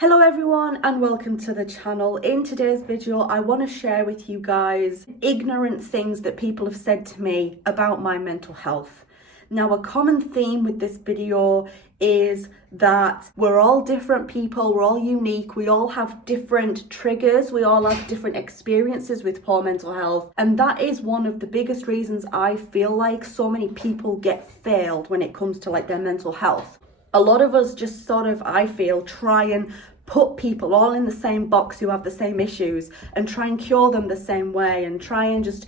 Hello everyone and welcome to the channel. In today's video I want to share with you guys ignorant things that people have said to me about my mental health. Now, a common theme with this video is that we're all different people, we're all unique, we all have different triggers, we all have different experiences with poor mental health, and that is one of the biggest reasons I feel like so many people get failed when it comes to their mental health. A lot of us just sort of, I feel, try and put people all in the same box who have the same issues and try and cure them the same way and try and just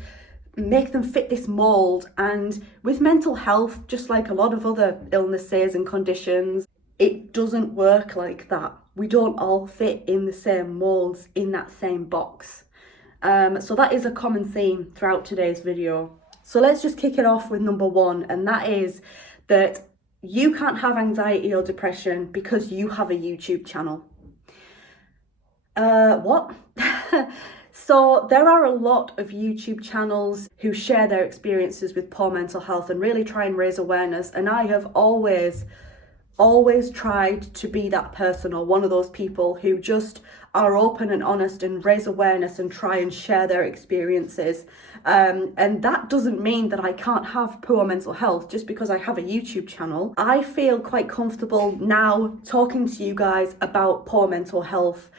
make them fit this mold. And with mental health, just like a lot of other illnesses and conditions, it doesn't work like that. We don't all fit in the same molds, in that same box. So that is a common theme throughout today's video. So let's just kick it off with number one, and that is that you can't have anxiety or depression because you have a YouTube channel. What? So there are a lot of YouTube channels who share their experiences with poor mental health and really try and raise awareness. And I have always tried to be that person, or one of those people who just are open and honest and raise awareness and try and share their experiences. And that doesn't mean that I can't have poor mental health just because I have a YouTube channel. I feel quite comfortable now talking to you guys about poor mental health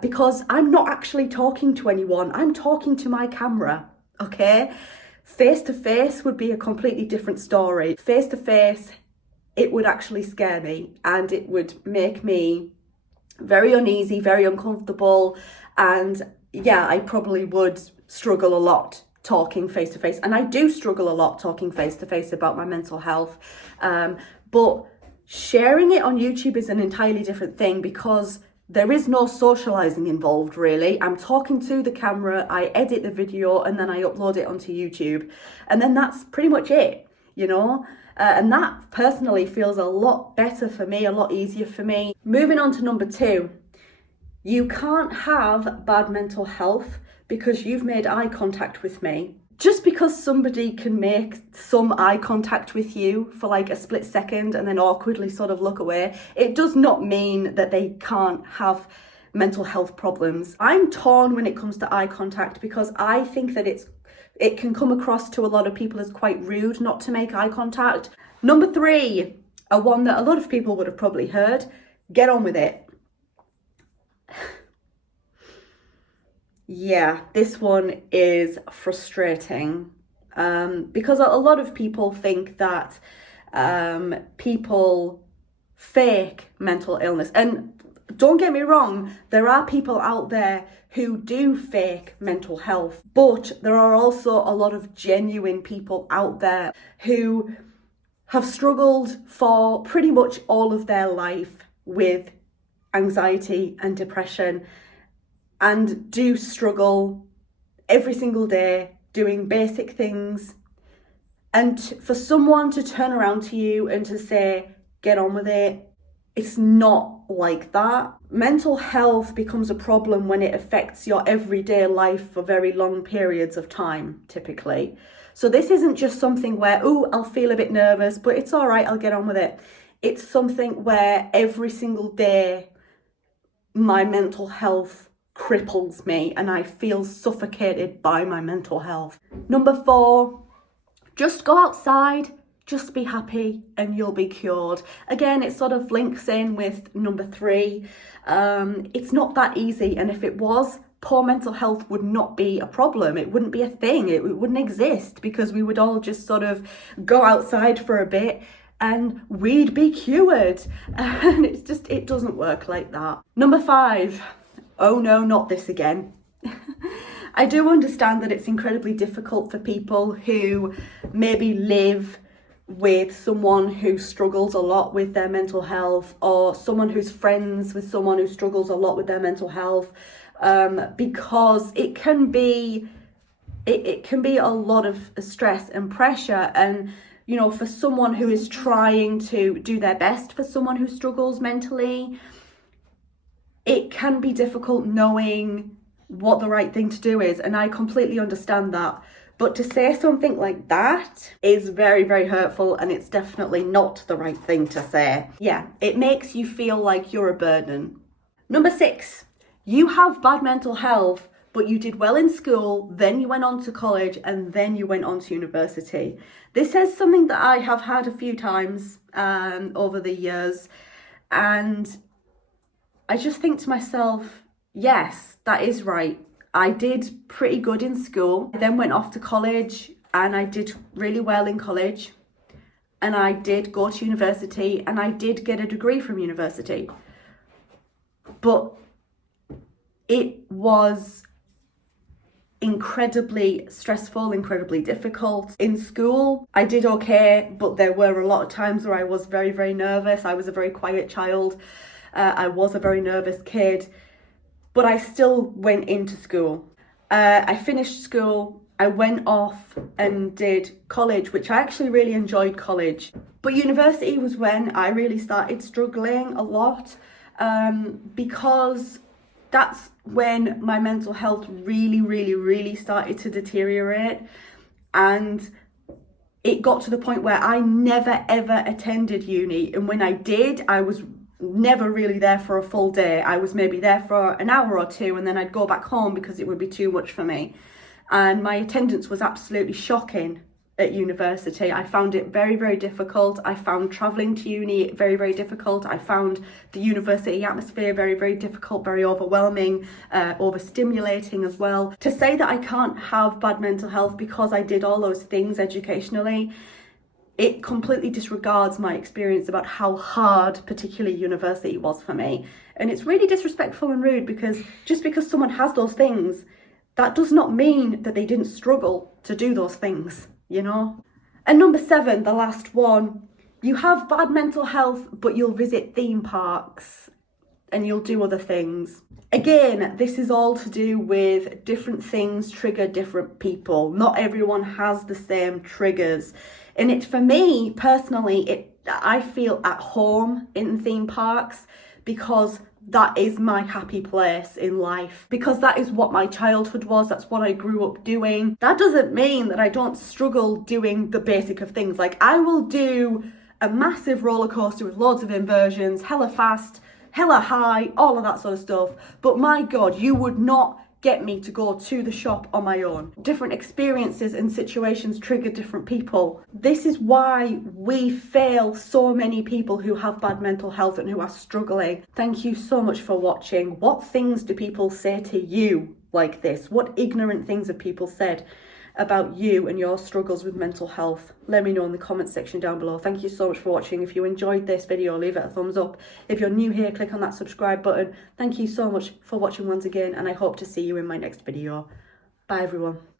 because I'm not actually talking to anyone. I'm talking to my camera, okay? Face to face would be a completely different story. Face to face, it would actually scare me and it would make me very uneasy, very uncomfortable. And yeah, I probably would struggle a lot talking face to face. And I do struggle a lot talking face to face about my mental health. But sharing it on YouTube is an entirely different thing because there is no socializing involved, really. I'm talking to the camera, I edit the video, and then I upload it onto YouTube. And then that's pretty much it, you know? And that personally feels a lot better for me, a lot easier for me. Moving on to number two, you can't have bad mental health because you've made eye contact with me. Just because somebody can make some eye contact with you for a split second and then awkwardly sort of look away, it does not mean that they can't have mental health problems. I'm torn when it comes to eye contact because I think that it can come across to a lot of people as quite rude not to make eye contact. Number three, a one that a lot of people would have probably heard, get on with it. Yeah, this one is frustrating because a lot of people think that people fake mental illness. And don't get me wrong, there are people out there who do fake mental health, but there are also a lot of genuine people out there who have struggled for pretty much all of their life with anxiety and depression, and do struggle every single day doing basic things. And for someone to turn around to you and to say, get on with it, it's not like that. Mental health becomes a problem when it affects your everyday life for very long periods of time, typically. So this isn't just something where, oh, I'll feel a bit nervous, but it's all right, I'll get on with it. It's something where every single day my mental health cripples me and I feel suffocated by my mental health. Number four, just go outside, just be happy and you'll be cured. Again, it sort of links in with number three. It's not that easy, and if it was, poor mental health would not be a problem. It wouldn't be a thing. It wouldn't exist because we would all just sort of go outside for a bit and we'd be cured. And it doesn't work like that. Number five, oh no, not this again. I do understand that it's incredibly difficult for people who maybe live with someone who struggles a lot with their mental health, or someone who's friends with someone who struggles a lot with their mental health, because it can be a lot of stress and pressure. And you know, for someone who is trying to do their best for someone who struggles mentally, it can be difficult knowing what the right thing to do is, and I completely understand that. But to say something like that is very, very hurtful, and it's definitely not the right thing to say. Yeah, it makes you feel like you're a burden. Number 6, you have bad mental health, but you did well in school, then you went on to college, and then you went on to university. This is something that I have had a few times over the years, and I just think to myself, yes, that is right. I did pretty good in school. I then went off to college and I did really well in college. And I did go to university and I did get a degree from university. But it was incredibly stressful, incredibly difficult. In school, I did okay, but there were a lot of times where I was very, very nervous. I was a very quiet child. I was a very nervous kid, but I still went into school. I finished school. I went off and did college, which I actually really enjoyed college. But university was when I really started struggling a lot, because that's when my mental health really started to deteriorate. And it got to the point where I never ever attended uni. And when I did, I was never really there for a full day. I was maybe there for an hour or two and then I'd go back home because it would be too much for me. And my attendance was absolutely shocking at university. I found it very difficult. I found travelling to uni very difficult. I found the university atmosphere very difficult, very overwhelming, overstimulating as well. To say that I can't have bad mental health because I did all those things educationally, it completely disregards my experience about how hard particularly university was for me. And it's really disrespectful and rude, because just because someone has those things, that does not mean that they didn't struggle to do those things, you know? And number 7, the last one, you have bad mental health, but you'll visit theme parks and you'll do other things. Again, this is all to do with different things trigger different people. Not everyone has the same triggers. And it, for me personally, I feel at home in theme parks because that is my happy place in life, because that is what my childhood was. That's what I grew up doing. That doesn't mean that I don't struggle doing the basic of things. Like, I will do a massive roller coaster with loads of inversions, hella fast, hella high, all of that sort of stuff. But my God, you would not get me to go to the shop on my own. Different experiences and situations trigger different people. This is why we fail so many people who have bad mental health and who are struggling. Thank you so much for watching. What things do people say to you like this? What ignorant things have people said about you and your struggles with mental health? Let me know in the comments section down below. Thank you so much for watching. If you enjoyed this video, leave it a thumbs up. If you're new here, click on that subscribe button. Thank you so much for watching once again, and I hope to see you in my next video. Bye everyone.